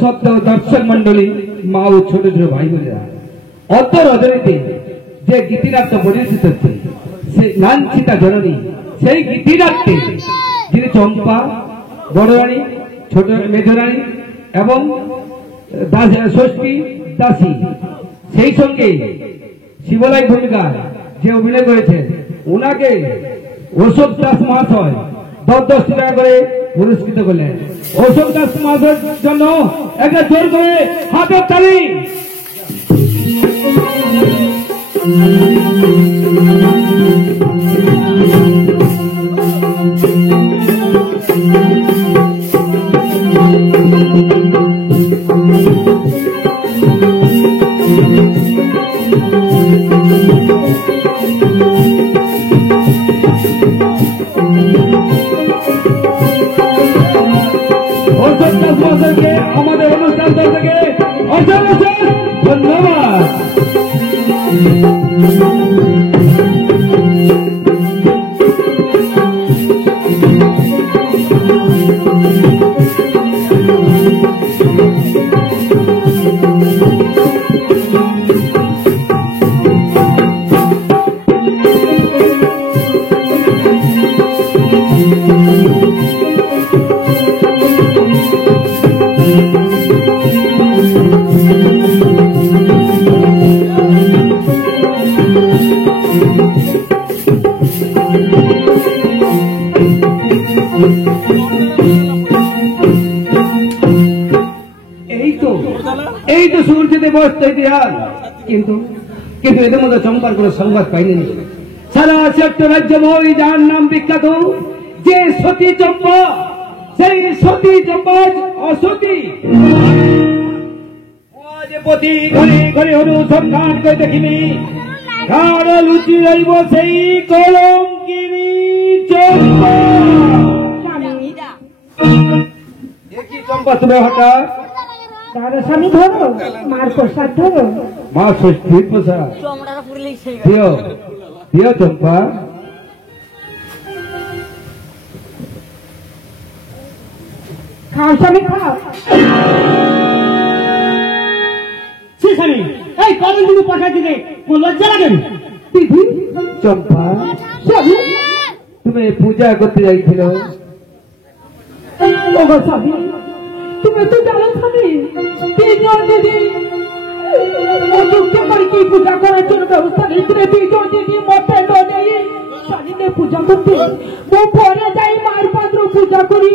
সত্য দর্শক মন্ডলী, মা ও ছোট ছোট ভাই বোনেরা, অত রজনীতে যে গীতিনাট্য পরিবেশিত হচ্ছে সে লাঞ্ছিতা জননী, সেই গীতিনাট্যে যিনি চম্পা, বড় রানী, ছোট মেজরানী এবং ষষ্ঠী দাসী, সেই সঙ্গে শিবলাই ভূমিকা যে অভিনয় করেছেন ওনাকে অশোক দাস মহাশয় 10 টাকা করে পুরস্কৃত করলেন। অশোক দাস মহাশয়ের জন্য একটা জোর করে হাতের তালি। আমাদের অনুষ্ঠান থেকে ধন্যবাদ। এই তো সূর্যতে বসত ইতিহাস, কিন্তু এদের মধ্যে চম্পার কোন সংবাদ পাইনি। সারা ছোট্ট রাজ্যময় যার নাম বিখ্যাত, যে সতী চম্পা, সেই সতী চম্পা অসতী প্রতি ঘরে ঘরে অনুসন্ধান করে দেখিনি, কার লুচি রইব সেই কলঙ্কিনী চম্পা। কি চম্পা তুমি হঠাৎ স্বামী ধরো, মার প্রসাদ ধরো, মা ষষ্ঠীর প্রসাদ দিও দিও চম্পা। খাও স্বামী খাও। স্বামী এই কদিন তুমি পাখা দিকে লজ্জা লাগে? দিদি চম্পা, তুমি পূজা করতে যাইছিল? স্বামী তুমি তো জানো স্বামী, দিদি কি পূজা করার জন্য ব্যবস্থা নিয়েছিল। দিদি মতে নেই স্বামীকে পূজা করতে, ও পরে যাই মার পাত্র পূজা করি,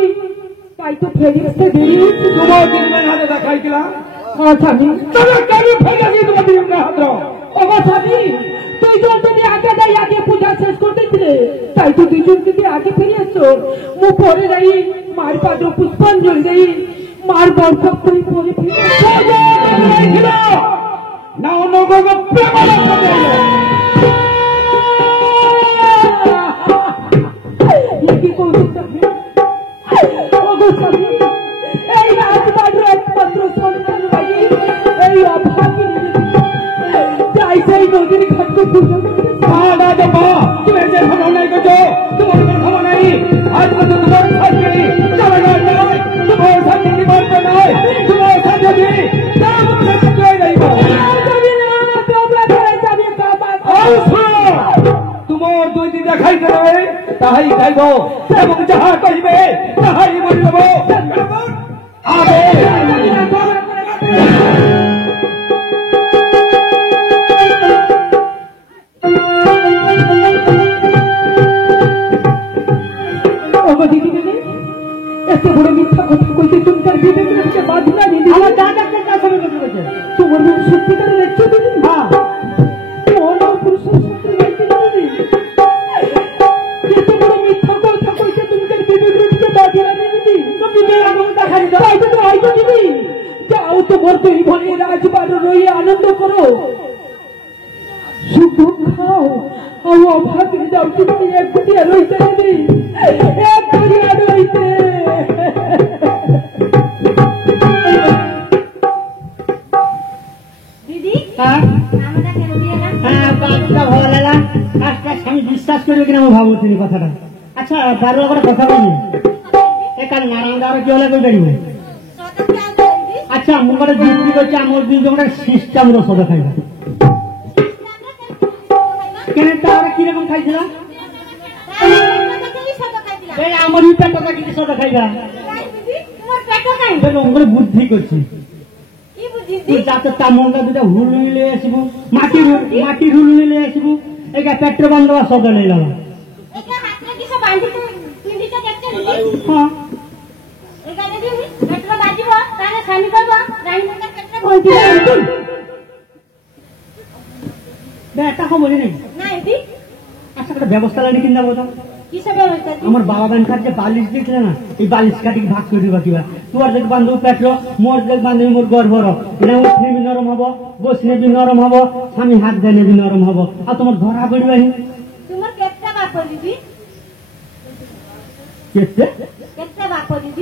তাই তো ফেরি আসতে দেরি। তোমার দিদিমের হাতে দেখাইছিলাম স্বামী, তোমার দিদিমের হাত। স্বামী তুই যদি আগে যাই আগে পূজা শেষ করতে ছিলে, তাই তো দুজন যদি আগে ফিরে আসছো, মু পরে যাই মার পাত্র পুষ্পাঞ্জলি দেই, মার বরফ করে পরে ফিরে না অন্য এই রাজমাত্র একমাত্র সন্তান লাগে, এই অভাবী যাই সেই নদীর ঘাটকে পুজো তুমি যে ক্ষমা নাই করছো, তোমার কোনো ক্ষমা নাই। আজ পর্যন্ত তোমার সাথে তোমার সাথে নিবন্ধ নয়, তোমার সাথে তোমার দুই দিন দেখাইতে হবে, তাহাই খাইব এবং যাহা করিবে তাহাই বলিব। এত বড় মিথ্যা কথা বলতে তুমি তার বিবেকে বাধা দিদি। আমার দাদাকে কাজ হবে কথা বলছে, তোমার মন সত্যিকারের দেখছো দিদি? হ্যাঁ, পুরুষের সত্যি দেখতে দিদি। এত বড় মিথ্যা কথা বলছে তুমি তার বিবেকে বাধা দিদি। হয়তো দিদি যাও তোমার তৈরি ভরে রাজবার রয়ে আনন্দ করো, সুখ খাও, অভাবে যাও তুমি এক গুটিয়া রইতে দিদি, এক গুটিয়া রইতে। আমি বিশ্বাস করবে কিনা আমি ভাবছি কথাটা। আচ্ছা বারো একটা কথা বলি, এখানে নারায়ণ দাওয়ার কি হলে কই পারিব? আচ্ছা মুখটা বিক্রি করছে আমার দিন তোমরা সিস্টেম সদা খাইবা কেন তারা কিরকম খাইছিলাম এই আমার পেটটা কিন্তু সদা খাইবা ওগুলো বুদ্ধি করছি যাতে তামলটা দুটা হুল মিলে আসবো মাটির হুল মিলে আসবো এই পেট্রো বান্ধবা সদা নেই লাভ হ্যাঁ একটা খবর নেই আচ্ছা একটা ব্যবস্থা লাগে কিনা বলতাম আমার বাবা ব্যাংকার যে বালিশ দিয়েছিল না এই বালিশ কাটি ভাগ করে দিবা কিবা তোমার দেখ বান্ধব পেট্রো মোর দেখ বান্ধবী মোর গর্ব এটা উঠলে বি নরম হবো বসলে বি নরম হবো স্বামী হাত দেনে বি নরম হবো আর তোমার ধরা পড়বে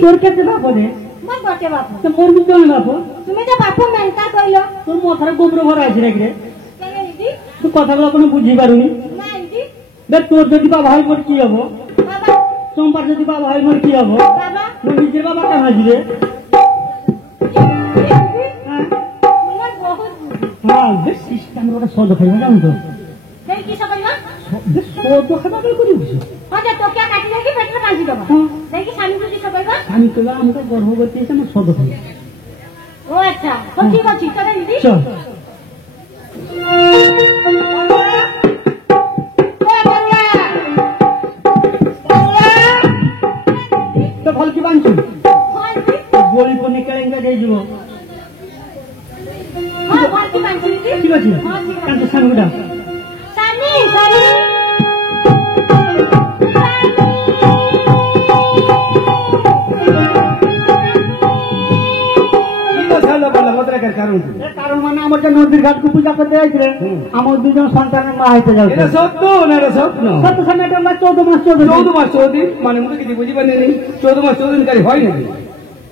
তোর কেটে বাপ রে মোর বুঝতে হবে বাপ তোর মাথার গোবর ভরা আছে নাকি রে তুই কথাগুলো কোনো বুঝি পারুনি দেখ তোর যদি বাবা হয় মোর কি হবো সোমবার যদি বাবা হয় মোর কি হবো তোর নিজের বাবাটা ভাজবে হ্যাঁ বেশ সিস্টেম ওটা সদ খাইবে জানো তো সদ খাইবা করি বুঝছো আমি তো আমাকে গর্ভবতী এসে আমার সদ খাই চল তো ফল কি বানছো বলি পনে কেলেঙ্গা দিয়ে যাব ঠিক আছে কান্ত স্বামীটা কারণ মানে আমার যে নদীর ঘাটকে পূজা করতে যাইছিল আমার দুজন সন্তানের মা হইতে যাচ্ছে সত্য না স্বপ্ন সত্য সামনে 14 মাস 14 দিন মানে মুখে কিছু বুঝি পারি 14 মাস 14 দিন কারি হয় নাকি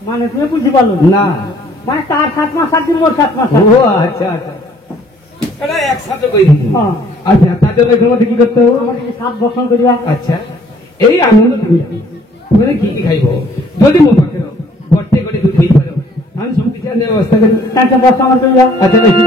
মানে তুমি বুঝি পারলো না মানে তার 7 মাস 7 দিন মোর 7 মাস ও আচ্ছা আচ্ছা এটা একসাথে কই দিই হ্যাঁ আচ্ছা তাদের মধ্যে কি করতে হবে আমার 7 বছর করিবা আচ্ছা এই আনন্দ তুমি কি কি খাইব যদি মো পাখে ভর্তি করে দুধ খাই পারো আমি সব কিছু ব্যবস্থা করি কাঁচা বর্ষা আমার করিবা আচ্ছা দেখি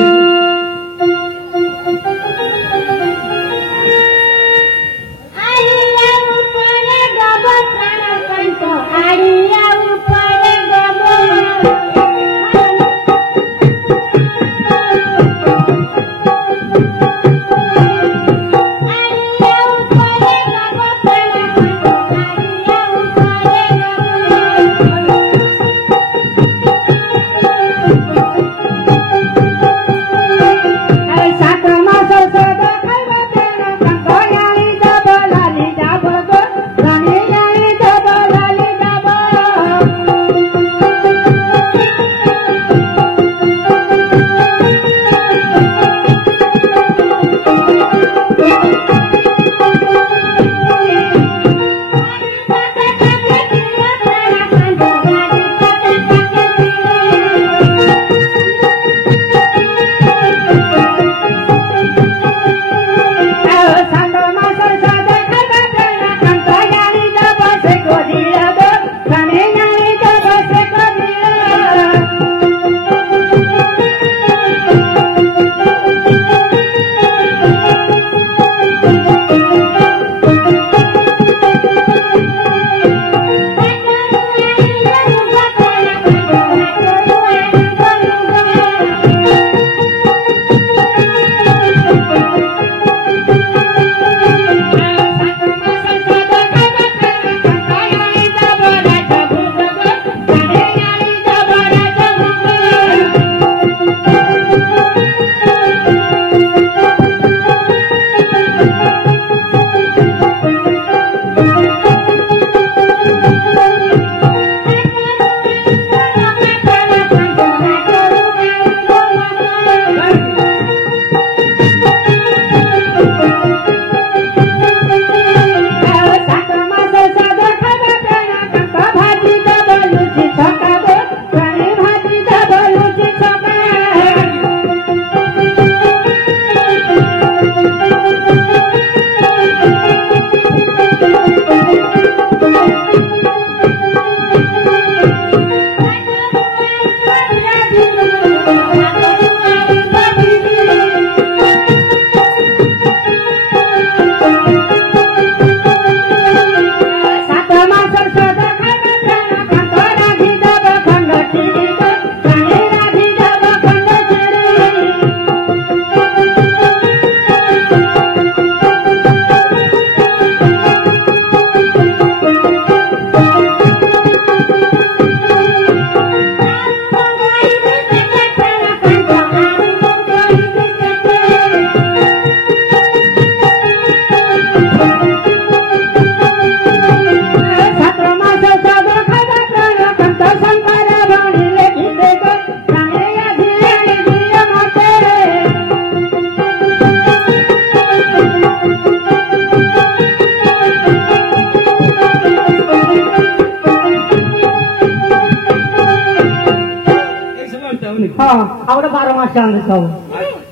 ହଁ ଆଉ ଗୋଟେ 12 ମାସ ଆଣିଲେ ସବୁ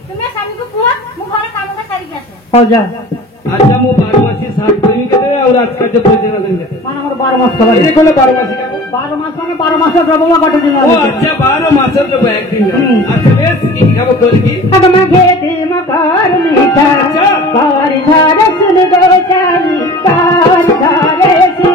ତୁମେ ସ୍ୱାମୀକୁ କୁହ ମୁଁ ଘର କାମଟା ସାରିକି ଆସେ। ହଉ ଯା ଆଚ୍ଛା ମୁଁ 12 ମାସି ସାତ କରିବି କେତେ ଆଉ ରାଜକାର୍ଯ୍ୟ ପଇସା ଦେବି କେତେ ମାନେ ଆମର 12 ମାସ ଖବର ଏ କୋଲେ 12 ମାସି কাম 12 মাস মানে 12 মাসের প্রবল কাটে দিন ও আচ্ছা 12 মাসের জন্য একদিন আচ্ছা বেশ কি খাবো করি কি अब मगे दे मकार मीठा कार धारे सुन दो चाली कार धारे सी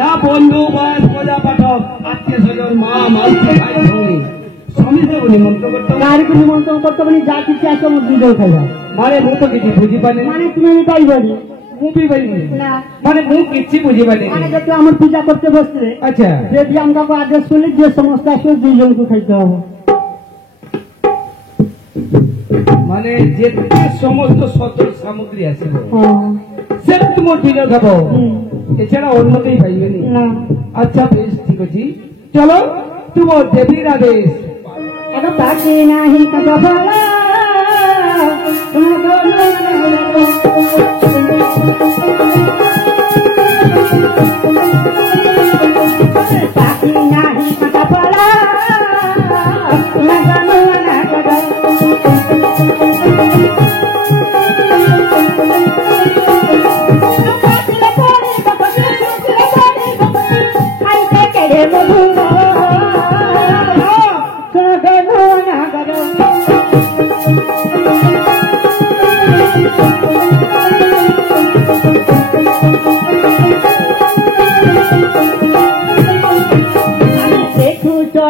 না বন্ধু বাস মজা পাঠক আত্মীয় স্বজন মা মাউসি ভাই ভৌণী ସମସ୍ତଙ୍କୁ ନିମନ୍ତ୍ରଣ করতে କାହାରିକୁ ନିମନ୍ତ୍ରଣ କରିଦେବନି ଯାହା କିଛି ଆସ ମୁଁ ଦୁଧ ଖାଇବା ମାନେ ମୁଁ ତ କିଛି ବୁଝିପାରିନି ମାନେ ତୁମେ ବି ପାଇବନି ମୁଁ ବି ପାରିବିନି ନା ମାନେ ମୁଁ କିଛି ବୁଝିପାରିନି ମାନେ ଯଦି ଆମର ପୂଜା করতে বসলে আচ্ছা দেবী আমাকে আদেশ করলে যে সমস্ত আসবে দুইজনকে খাইতে হবে মানে যেতে সমস্ত সতর সামগ্রী আসিব হ্যাঁ সেটা তোমার দুইজন খাব হুম। এছাড়া অন্যতেই পাইবেনি না আচ্ছা বেশ ঠিক আছে চলো তোমার দেবীর আদেশ এত পাখি নাহি কথা বলা পাখি নাহি কথা বলা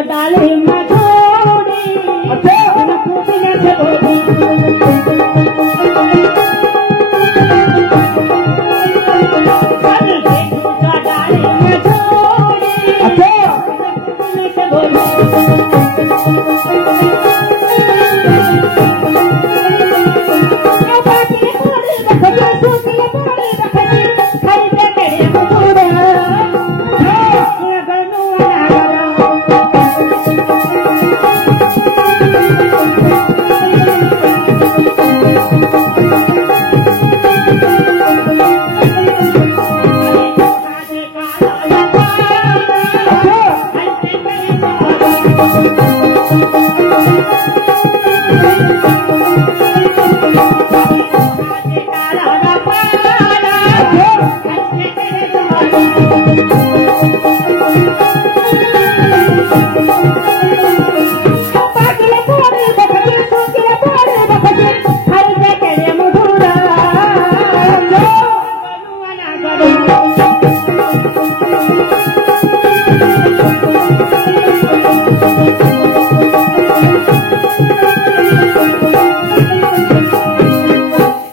डाले मैं छोड़ी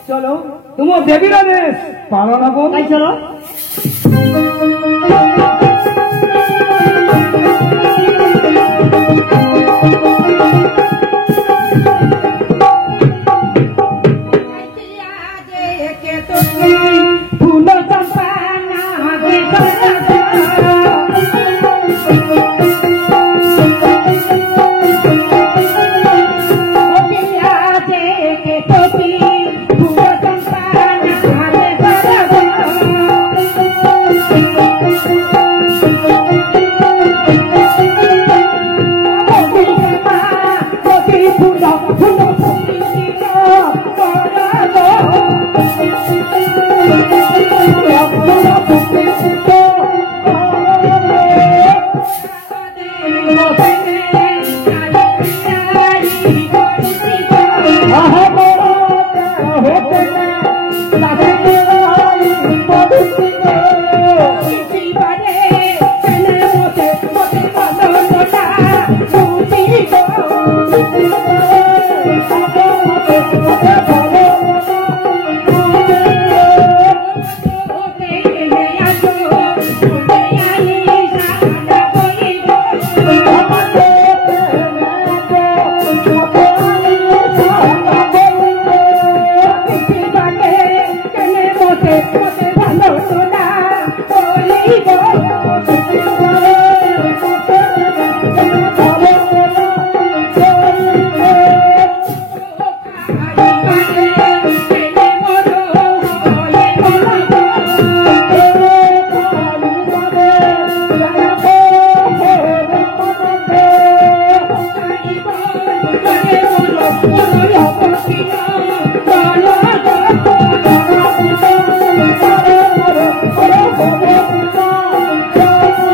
চলো তোমার দেবীর আদেশ পালন হবো তাই চলো ফুল চম্পা না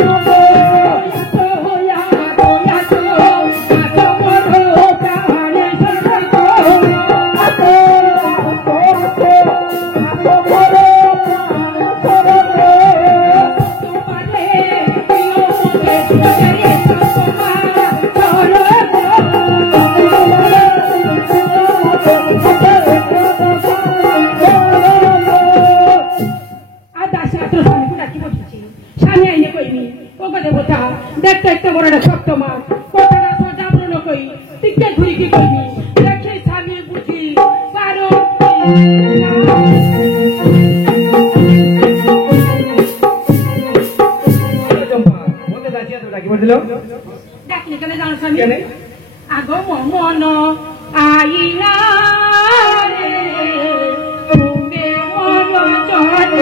Oh, স্বামী আইনে কইনি ও কথা কথা দেখতে একটা বড় একটা শক্ত মাছ কথাটা সোজা বলো কই টিকতে ঘুরি কি কইনি দেখে স্বামী বুঝি পারো চম্পা বলতে দাঁড়িয়ে তো ডাকি বলছিল ডাকলে কেন জানো স্বামী কেন আগো মন আইনা রে তুমি মন চড়াতি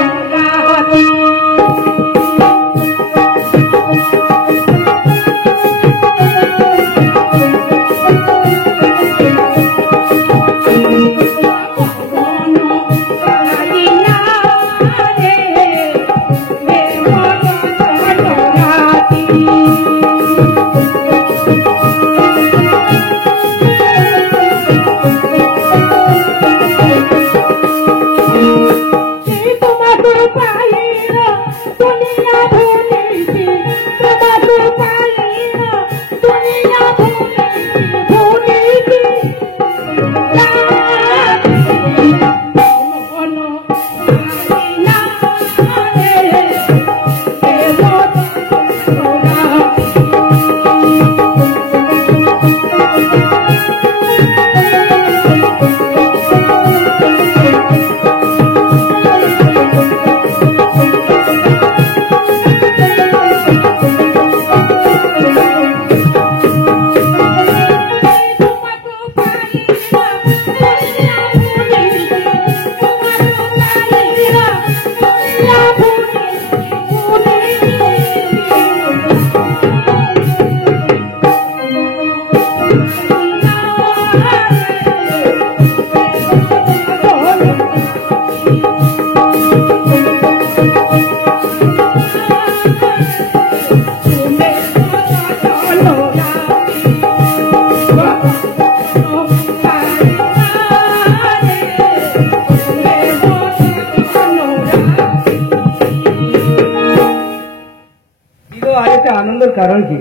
আনন্দের কারণ কি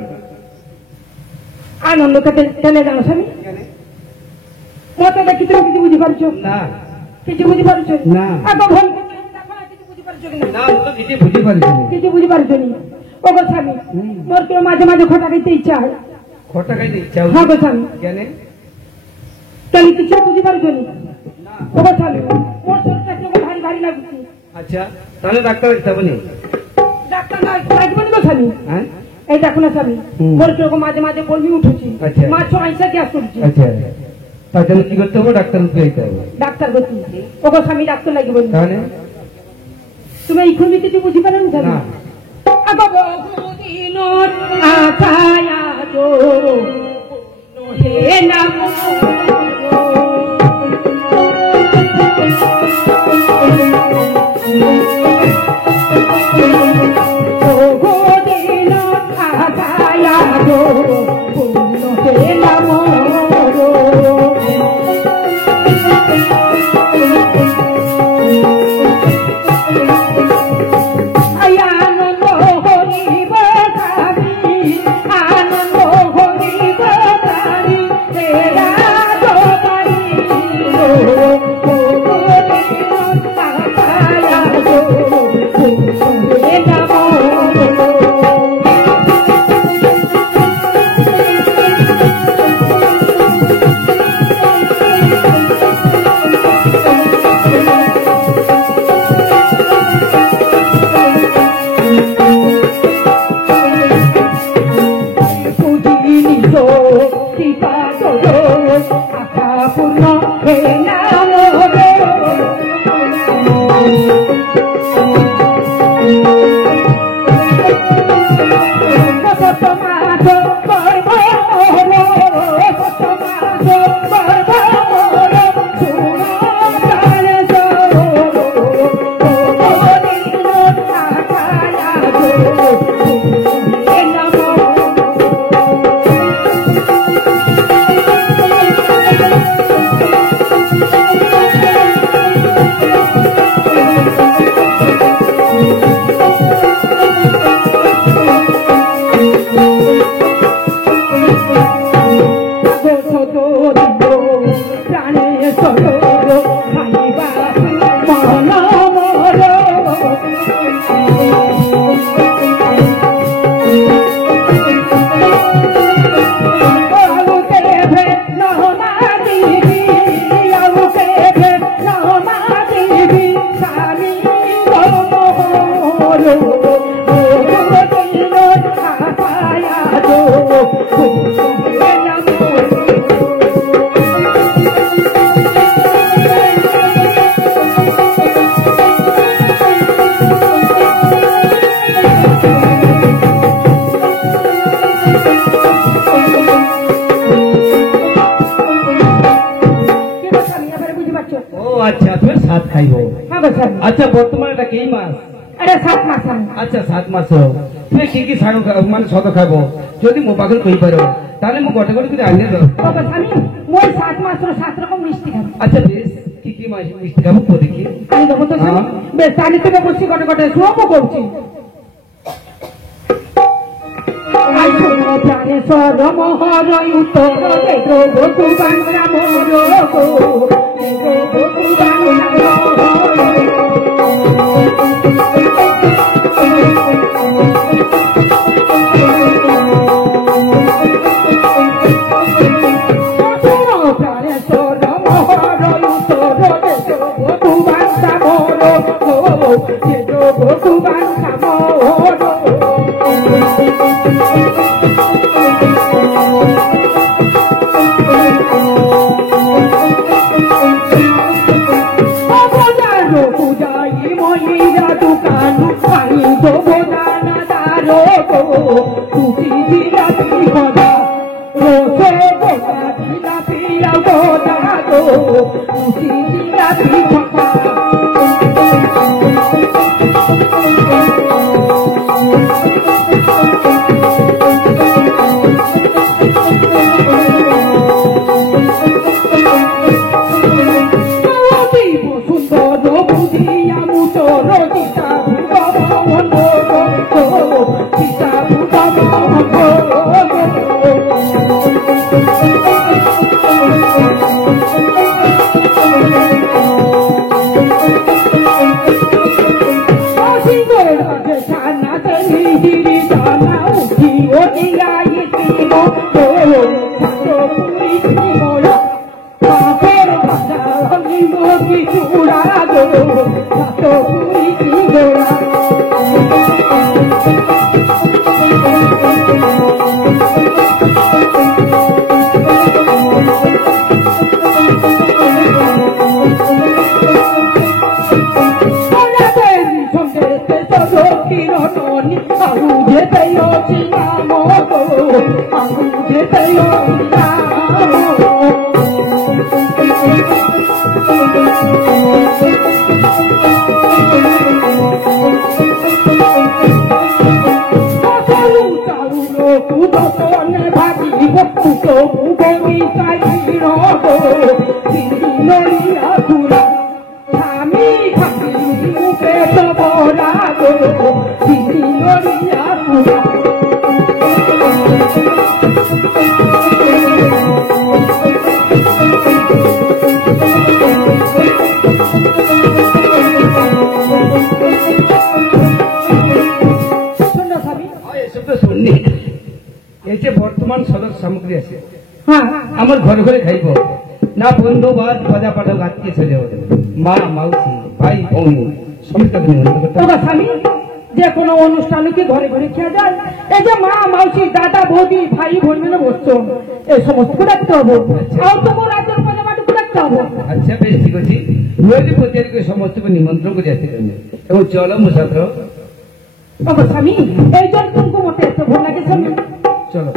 আনন্দ কেন জানো স্বামী মতটা কি তুমি কিছু বুঝি পারছো না কিছু বুঝি পারছো না। আগে ভুল কিছু বুঝি পারছো কি না তো কিছু বুঝি পারছি কিছু বুঝি পারছো নি ও গো স্বামী মোর তো মাঝে মাঝে খোটা খাইতে ইচ্ছা হয় খোটা খাইতে ইচ্ছা হ্যাঁ গো স্বামী কেন তাহলে কিছু বুঝি পারছো নি ও গো স্বামী মোর শরীরটা কেমন ভারী ভারী লাগছে আচ্ছা তাহলে ডাক্তার দেখাবো নি ডাক্তার না লাগবে না গো স্বামী হ্যাঁ এই দেখো না স্বামী মোর কিরকম মাঝে মাঝে বলবি উঠেছি আচ্ছা। মাছ আইসা গ্যাস করছি আচ্ছা তার জন্য কি করতে হবে ডাক্তার উঠে যেতে হবে ডাক্তার করছি ও গো স্বামী ডাক্তার লাগবে না তাহলে তুমি এই খুঁজি কিছু বুঝি পারেন স্বামী না আগো বহুদিনর আশায়া তো হে নাম বহুদিনর আশায়া তো হে নাম আনন্দ হরিব আনন্দ হরিব হে আচ্ছা তুমি সাত খাইব আচ্ছা বর্তমানে এটা কেই মাস আচ্ছা 7 মাস তুমি কি কি শাক মানে সদ খাইব যদি মো পাখে কইপার তাহলে মু গটে গটে করে আনিয়ে দেব আচ্ছা বেশ কি কি মিষ্টি খাবো কো দেখি বেশ তাহলে তুমি বসছি গটে গটে শুভ করছি প্রাণে সরমহর উত্তর ভগবান রাম বর্তমান সদর সামগ্রী আছে আমার ঘরে ঘরে খাইব না বন্ধু বাদ ভাজা পাঠক আত্মীয় ছেলে মা মাউসি ভাই ভৌনি সবাইকে যে কোনো অনুষ্ঠানে কি ঘরে ঘরে খেয়ে যায় এই যে মা মাউসি দাদা বৌদি ভাই বোন মিলে বসছো এই সমস্ত রাখতে হবে আর তোমার রাজ্যের পয়সাটুকু রাখতে হবে আচ্ছা বেশ ঠিক আছে রোজ প্রচার করে সমস্তকে নিমন্ত্রণ করে আসতে এবং চলো মুসাফর স্বামী এই জন্য তোমাকে মতে এত ভোর লাগে স্বামী চলো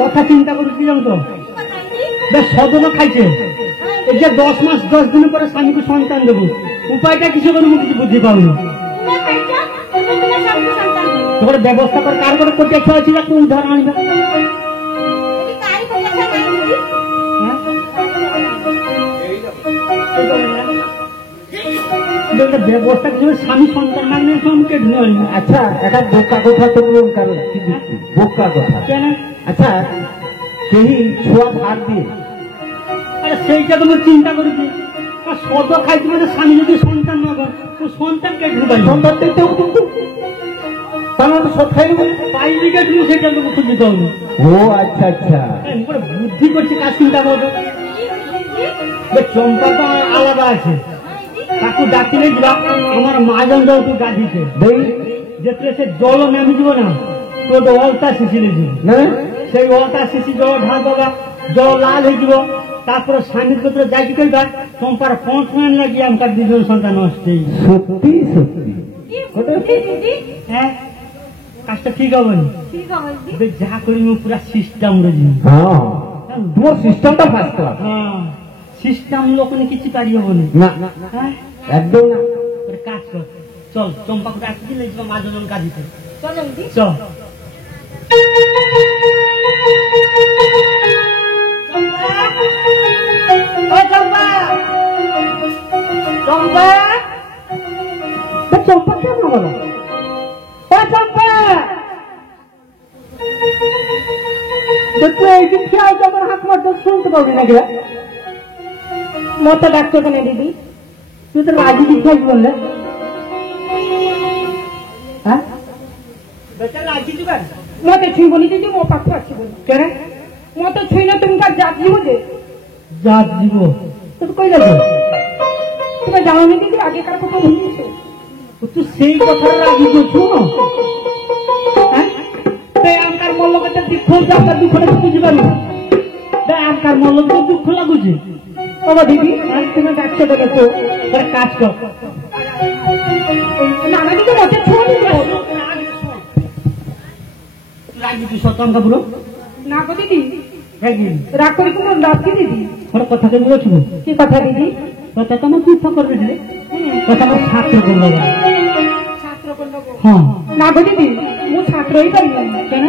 কথা চিন্তা করেছিলাম তো বেশ সদন খাইছে এই যে 10 মাস 10 দিন পরে স্বামীকে সন্তান দেবো উপায়টা কিছু করবো কিছু বুঝতে পারবো তোমার ব্যবস্থা করে কার করে করতে হয়েছিল একটু উদাহরণ আনবে ব্যবস্থা কিছু স্বামী সন্তান মাগলে স্বামীকে ঢুকে আচ্ছা একটা বোকা কথা তো কারণ বোকা কথা কেন আচ্ছা সেই ছোঁয়া ভাত দিয়ে আরে সেইটা তোমার চিন্তা করেছি সদ খাইতে মানে স্বামী যদি সন্তান না তোর সন্তানকে ঢুকাই সন্তান দিতেও কিন্তু তাহলে তো সব খাই নেবো। পাইলি কে তুমি সেটা তো খুঁজে পাও না ও আচ্ছা আচ্ছা। বুদ্ধি করছে কাজ চিন্তা করো চম্পা তো আলাদা আছে তাকে ডাকিলে দিবা আমার মাজন যাও তুই ডাকিছে যেতে সে জল নেমে দিব না তোর অলতা শিশিরে দিব না সেই অলতা শিশি জল ঢাল দেবা জল লাল হয়ে যাব তারপরে স্বামীর ক্ষেত্রে যাই কি করবা চম্পার পৌঁছ মান লাগিয়ে আমার দুজন সন্তান আসছে সত্যি সত্যি হ্যাঁ কাজটা ঠিক হবে না যা করি পুরা সিস্টেম রয়েছে হ্যাঁ তোমার সিস্টেমটা ফার্স্ট ক্লাস। হ্যাঁ সিস্টেম লোকনে কিছু পারি হবে না হ্যাঁ একদম না। কাজ কর চল চম্পাকে ডাকি দিলে মাজন কাজিতে চলো দিদি চল চম্পা কেমন বলো চম্পা এইদিন খেয়াল তো আমার হাত মারতে শুনতে পাবি না গিয়া মতো ডাকছো কেন দিদি তুই তো রাজি দিচ্ছিস বললে হ্যাঁ বেটা লাগি দিবেন মতে ছুঁইব নি দিদি মো পাখু আছে বলে কেন মতে ছুঁইলে তুমি কার জাত দিব যে জাত দিব তুমি কই যাবে তোমার জানো নি দিদি আগেকার কথা ভুলিয়েছে তুই সেই কথা রাগি করছো হ্যাঁ আমার মল্লকে দুঃখ হচ্ছে আপনার দুঃখটা বুঝতে পারবো আমার মল্লকে দুঃখ লাগুছে বাবা দিদি আর তুমি ডাকছো বলে তো কাজ কর নানা দিদি মতে ছুঁই রাগি তুই শতাঙ্কা পুরো না গো দিদি রাগি রাগ করে কোনো লাভ কি দিদি ওর কথা কেন বলছিল কি কথা দিদি কথা তো আমার তীর্থ করবে রে কথা আমার ছাত্র করলো ছাত্র করলো হ্যাঁ না গো দিদি মু ছাত্রই পাইনি কেন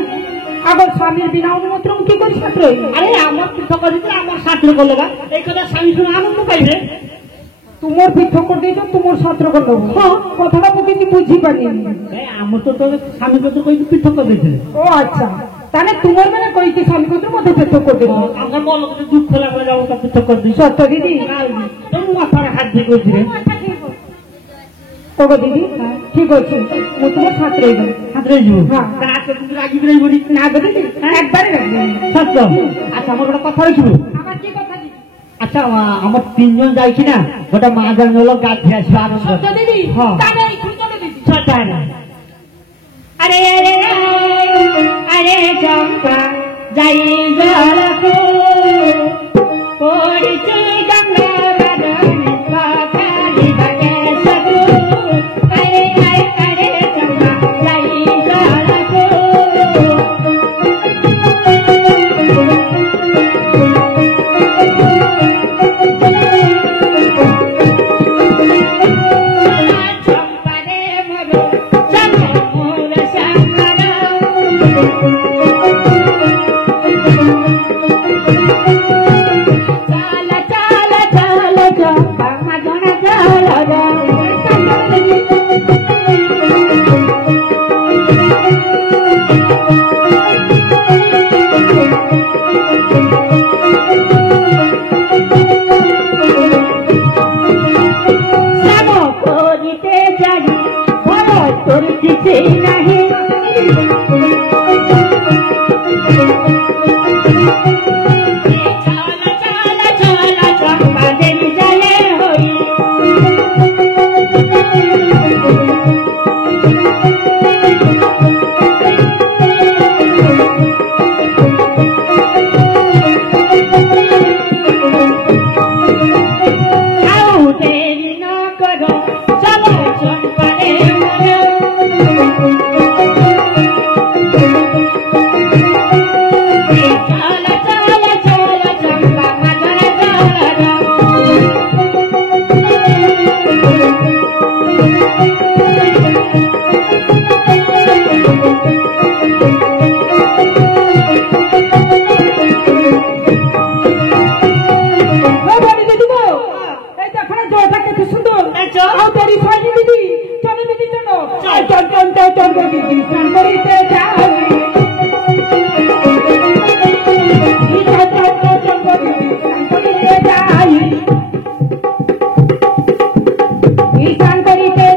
আবার স্বামীর বিনা অনুমতি কি করে ছাত্র আরে আমার তীর্থ করে দিলে আমার ছাত্র করলো এই কথা স্বামী শুনে আনন্দ পাইবে তোমার পৃথ করে দিয়েছ তোমার ছাত্র করলো হ্যাঁ কথাটা মুখে কি বুঝি পারি আমার তো তোর স্বামী কত কই পৃথক করে দিয়েছিল ও আচ্ছা তাহলে তোমার মানে কইছি স্বামী কত মধ্যে পৃথ করে দেবো আমার বলো তো দুঃখ লাগলে যাবো পৃথক করে দিই সত্য দিদি তোর মাথার হাত দিয়ে করছিলে ও গো দিদি ঠিক আছে মু তোমার ছাত্র ছাত্র যাবো হ্যাঁ আচ্ছা তুমি রাগি বেড়ে বলি না গো দিদি একবারে রাখবি সত্য আচ্ছা আমার একটা কথা রয়েছিল আবার কি কথা দিদি আচ্ছা আমার তিনজন যাইছি না ওটা মাঝার হলো গাছ দিয়ে আসবে আনন্দ সত্য দিদি হ্যাঁ তাহলে এই খুঁজে দিদি সত্য না আরে আরে চম্পা যাই জলকো পড়িছে গঙ্গা বাদনী পাখালি বাগে সকু আরে আরে চম্পা যাই জলকো চম্পা রে মরো চম্পা মোর সাঙ্গনা চালা চালা চালা চম্পা মাঝনা চালা শ্যাম করিতে যাই বড় তোর কিছু নাহি চালা চালা চালা চম্পা দেরি জালে হই আউ দেরি না করো চলো চম্পা রে মরো চালা চালা চালা চম্পা মাঝনা চালা ঈশান করিতে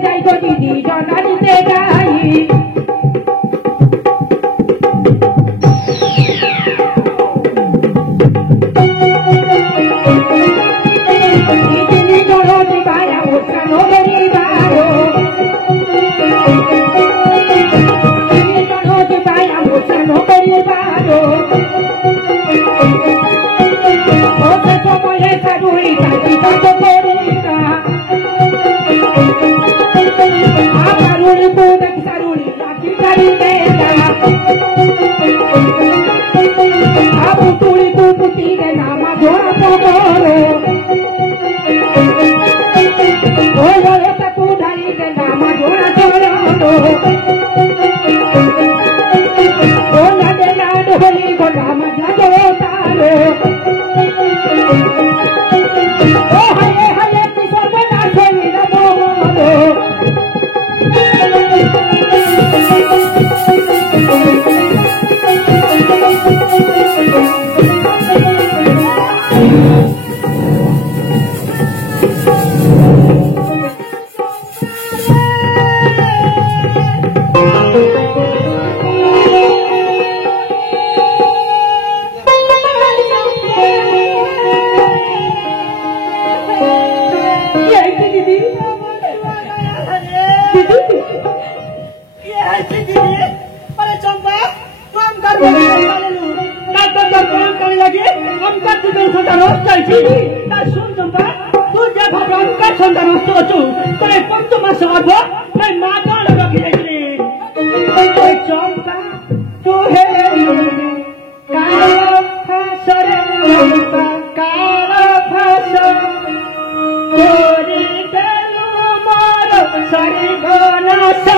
ऐसी दीदी अरे चंपा काम कर ना तो जब काम करने लगे हम का तुझे संतान होता है ना सुन चंपा तू जब हम का संतान होता हो तो ये पंच मास आगो मैं माता लगा के देखने चंपा तू है काला फासर चंपा काला फासर कोरी देलु मोर सरी गनास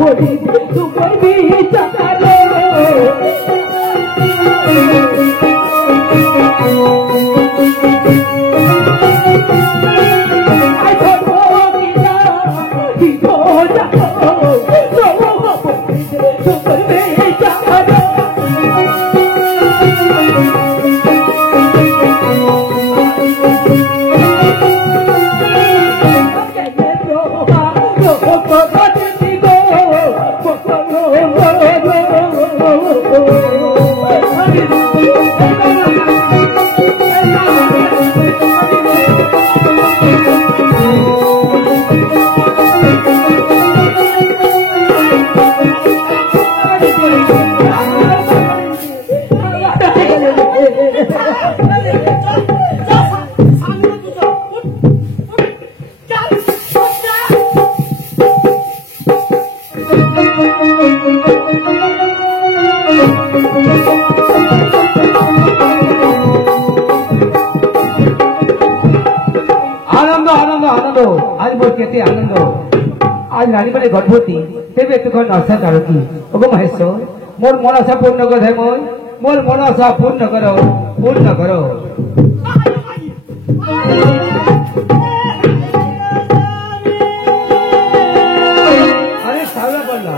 করি তোমার বিচারে आज रानीबाड़ी गठवती तेरे तुम नशा करती ओगो महेश्वर मोर मनसा पूर्ण कर मोर मनसा पूर्ण करो पूर्ण करो अरे सावला पड़ला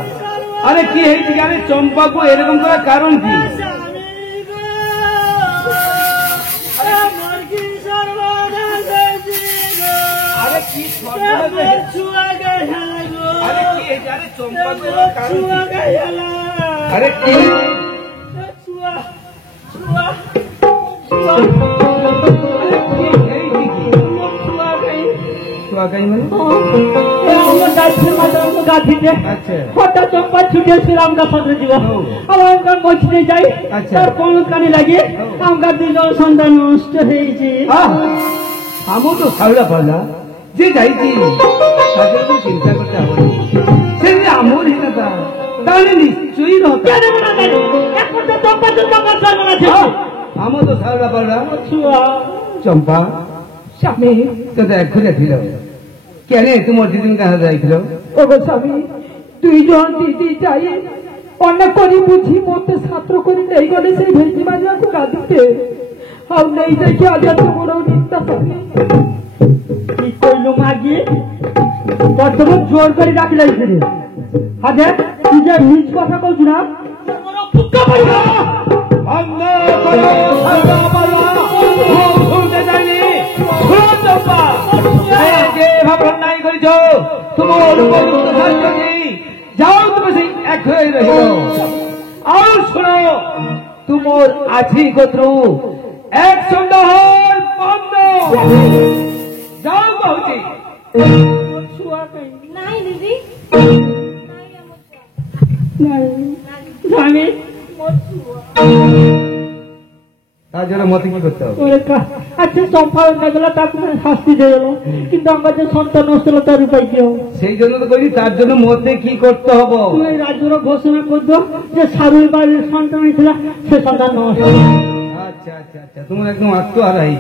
अरे की है अरे चंपा को एरकम करा कारण की अरे की अरे হঠাৎ চম্পা ছুটে ছিলাম সাথে জীব আমার মসজিদে যাই তার পৌঁছানি লাগে আমার দুজন সন্তান নষ্ট হয়েছে আমও তো সাউলা পালা যে যাইছি তাকে তো চিন্তা করতে হবে সেদিন আমর হিসাবে তাহলে নিশ্চয়ই আমও তো সাউলা পালা চম্পা স্বামী তো দেখ ঘুরে ছিল কেন তোমার দিদিন কাছে যাইছিল ওগো স্বামী দুইজন দিদি যাই অনেক করে বুঝি মধ্যে ছাত্র করে নেই গলে সেই ভেজি মাঝে aku কাঁদিতে আর নেই দেখি আজ এত বড় নিত্যা কি কইল মাগি বর্তমান জোর করে রাখি লাগছে রে আজে তুই যে নিজ কথা কইছ না পুক্কা পাইবা বন্ধ করো সারা পালা শুনতে যাইনি শুন চম্পা যে ভাবন নাই করিছ তোমার উপযুক্ত শাস্তি নেই যাও তুমি সেই এক হয়ে রহিল আর শোনো তোমার আছি গোত্র এক সন্দেহর বন্ধ যাও কହୁছি নাই দিদি জানি তার জন্য মতে কি করতে হবে আচ্ছা চম্পা গেল তাকে শাস্তি দিয়ে গেল কিন্তু আমার যে সন্তান নষ্ট হলো তার উপায় কি হবে সেই জন্য তো করি তার জন্য মতে কি করতে হবে তুমি রাজ্যের ঘোষণা করছো যে সারুর বাড়ির সন্তান ছিল সে সন্তান নষ্ট আচ্ছা আচ্ছা আচ্ছা তোমার একদম আত্মহারাই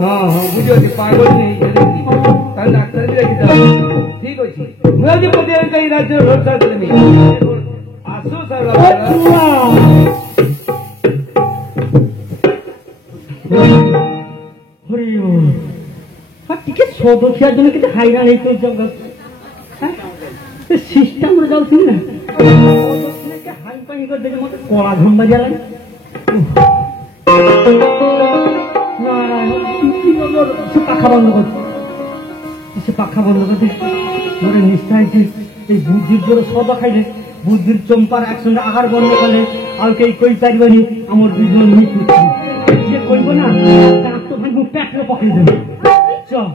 হ্যাঁ হ্যাঁ বুঝেছি পাগল নেই তাহলে ডাক্তার রেখে দাও ঠিক আছে মুঝে পদে এই রাজ্যের রক্ষা করে নি আসো স্যার ଟିକେ ସଦଖିଆ ଜଣେ କେତେ ହାଇରାଣ ହେଇଛି ସିଷ୍ଟମ ରେ ଯାଉଥିଲି ନା ହାଇ ପାଣି କରିଦେଲି ମତେ କଳା ଘମ୍ବା ଦିଆଲାଣି ସେ ପାଖା ବନ୍ଦ କରୁଛି ସେ ପାଖା ବନ୍ଦ କରିଛି ଜଣେ ନିଷ୍ଠା ହେଇଛି এই বুদ্ধির জোরে সদা খাইলে বুদ্ধির চম্পার একসঙ্গে আহার বন্ধ করলে আর কেই কই পারিবানি আমার দুজন মৃত্যু যে কইব না তার তো ভাই পেটে পকাই দেবে চল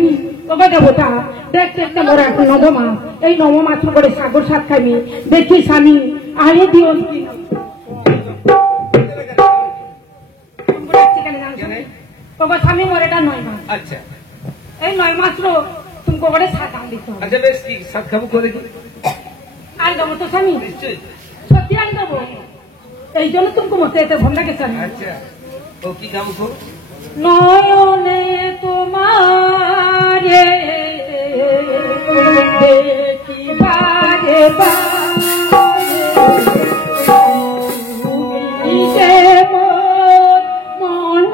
স্বামী ওগো দেবতা দেখতে দেখতে মোর এখন নবমাস এই নবমাস করে সাগর সাত খাইমি দেখি স্বামী আরে দিও কি ওগো স্বামী মোর এটা 9 মাস আচ্ছা এই 9 মাস रो तुमको बड़े साथ आन दितो আচ্ছা বেশ কি সাত খাবো করে কি আন দেবো তো স্বামী নিশ্চয়ই সত্যি আন দেবো এই জন্য তুমি মতে এতে ভাল লাগে স্বামী আচ্ছা ও কি খাবো গো নয়নে তোমারে দেখি বারে বারে মন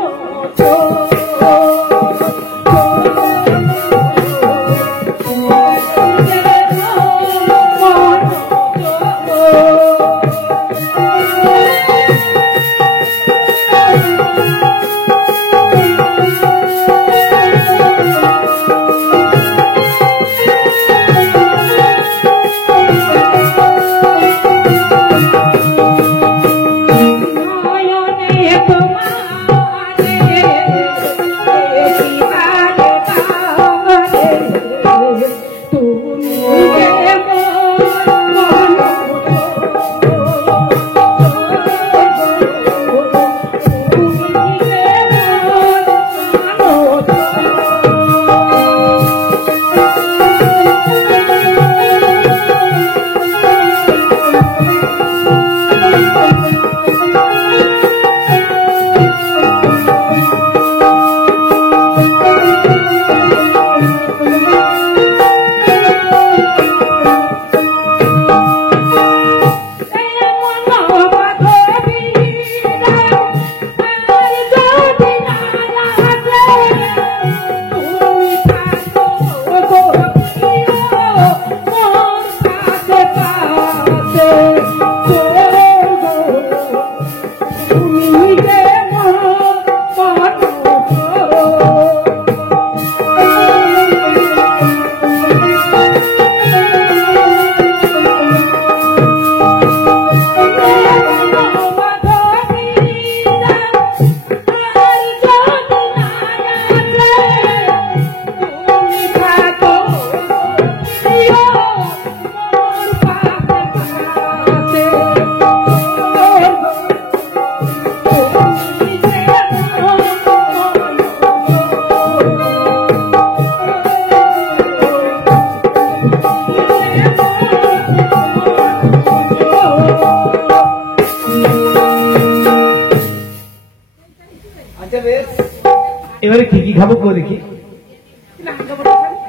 এবারে কি কি খাবো কো দেখি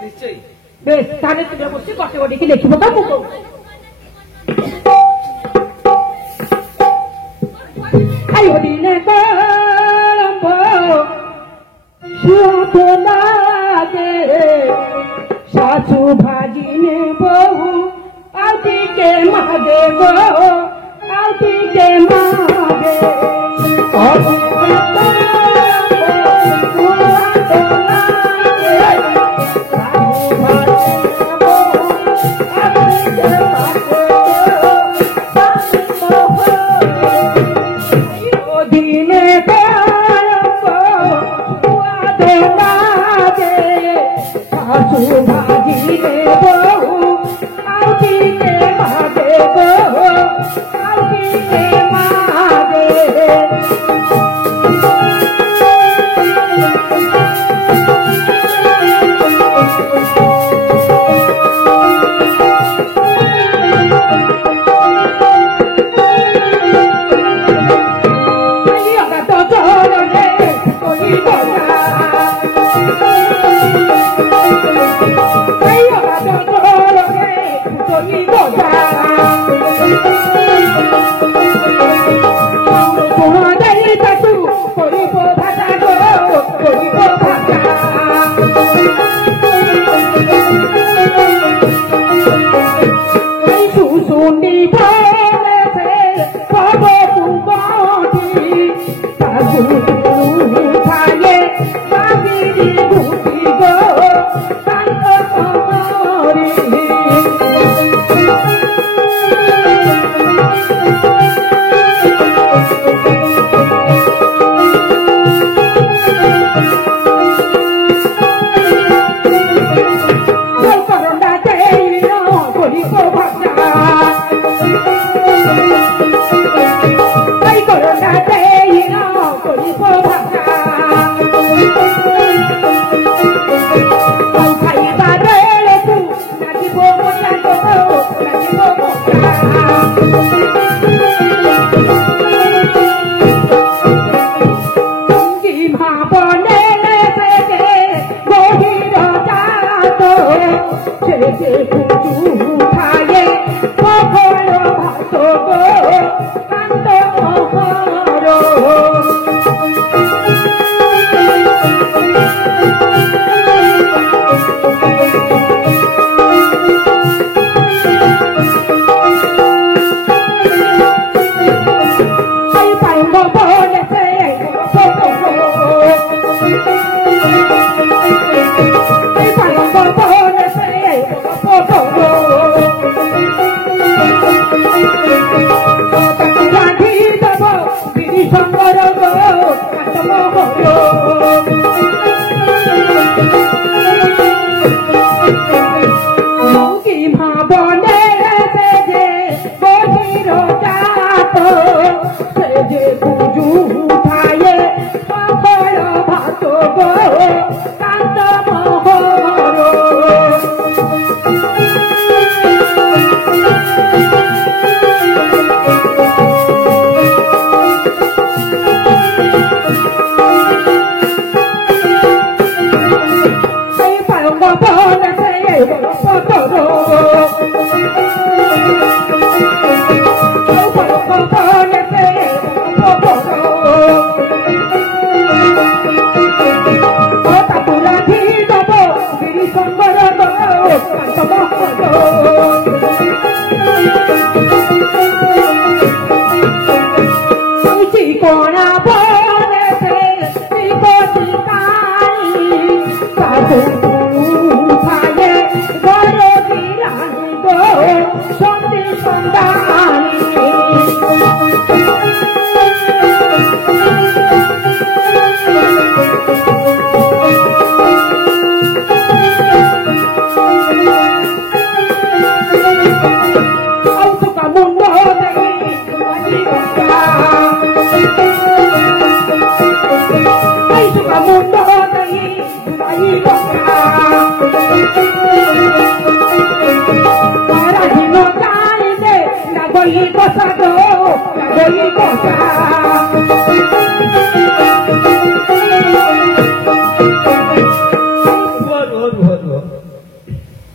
নিশ্চয়ই বেশ তাহলে তুমি বসে কটে ওদিকে দেখিব তো মুখ আই ওদিনে কলম্ব সুতো লাগে শাশু ভাজিনে বহু আউটিকে মাগে গো আউটিকে মাগে সেজে কুচু খায়ে পকড় ভাত গো কান্ত মহর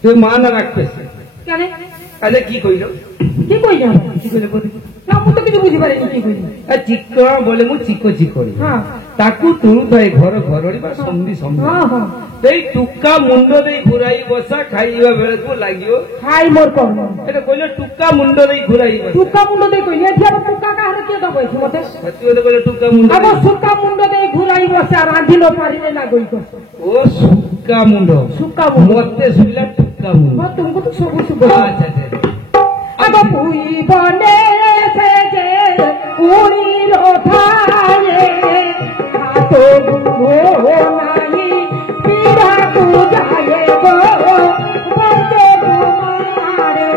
তুই মা না রাখতেছে কেন আরে কি কইল কি কইল কি কইল না মু তো কিছু বুঝি পারিনি কি কইল চিক্ক বলে মু চিক্ক চিকরি হ্যাঁ তাকু তুলু ଥାଏ ଘର ଘରଡି ବା ସନ୍ଧି ସନ୍ଧି ହଁ ହଁ ସେଇ ଟୁକା ମୁଣ୍ଡ ଦେଇ ଘୁରାଇ ବସା ଖାଇବା ବେଳକୁ ଲାଗିବ ଖାଇ ମୋର କଣ এটা কইলে টুকা মুন্ড দেই ঘুরাই বসা টুকা মুন্ড দেই কইলে এଠି আবার টুকা কাহার কিଏ দব এଠି মতে তুই তো কইলে টুকা মুন্ড আব সুকা মুন্ড দেই ঘুরাই বসা রাঁধিলো পারিলে লাগই কস ও সুকা মুন্ড সুকা মুন্ড মতে শুইলা টুকা মুন্ড মত তুমকো তো সবু সুব আচ্ছা আচ্ছা আব পুই বনে সে যে উড়ি রথায়ে হাতো গুো নাই পিড়া তু যায় গো বন্দে কুমারে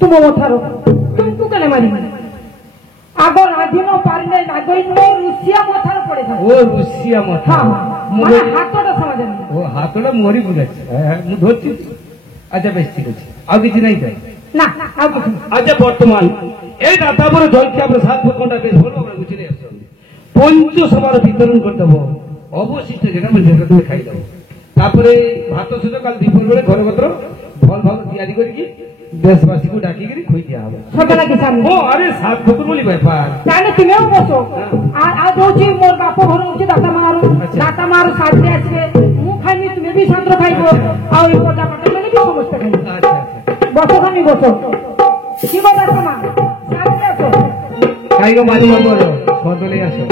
तुम मथारो तुमको कने मारी आगो राधिनो पारने नागोई तो रुसिया मथारो पड़े था ओ रुसिया मथा माने हातोटा समझ ओ हातोटा मोरी बुझाछ मु धोची अच्छा बेस ठीक अछि आ किछि नहीं थाए না আর কিছু না। আচ্ছা বর্তমান এই রাতাবর জলকে আমরা 7 ঘন্টা বেশ ভালো আমরা বুঝে নিয়ে আসছি পঞ্চসভার বিতরণ করতে হবে অবশিষ্ট যেটা মানে সেটা তুমি খাই দাও তারপরে ভাত সুযোগ কাল দুপুর বেড়ে ঘরে মাত্র ফল ভালো তৈরি করি কি দেশবাসীকে ডাকি করে খুঁই দেওয়া হবে সকালে কি সামনে ও আরে 7 বছর বলি ব্যাপার তাহলে তুমিও বসো আর আর বলছি মোর বাপ ঘর হচ্ছে দাতা মারু সাথে আসবে মু খাইনি তুমি বি সান্দ্র খাইব আর ওই পদা পাটা মানে কি সমস্ত খাইব আচ্ছা আচ্ছা বসো খানি বসো কি বলা তোমা সাথে আসো খাইগো মাঝি বাবু সদলে আসো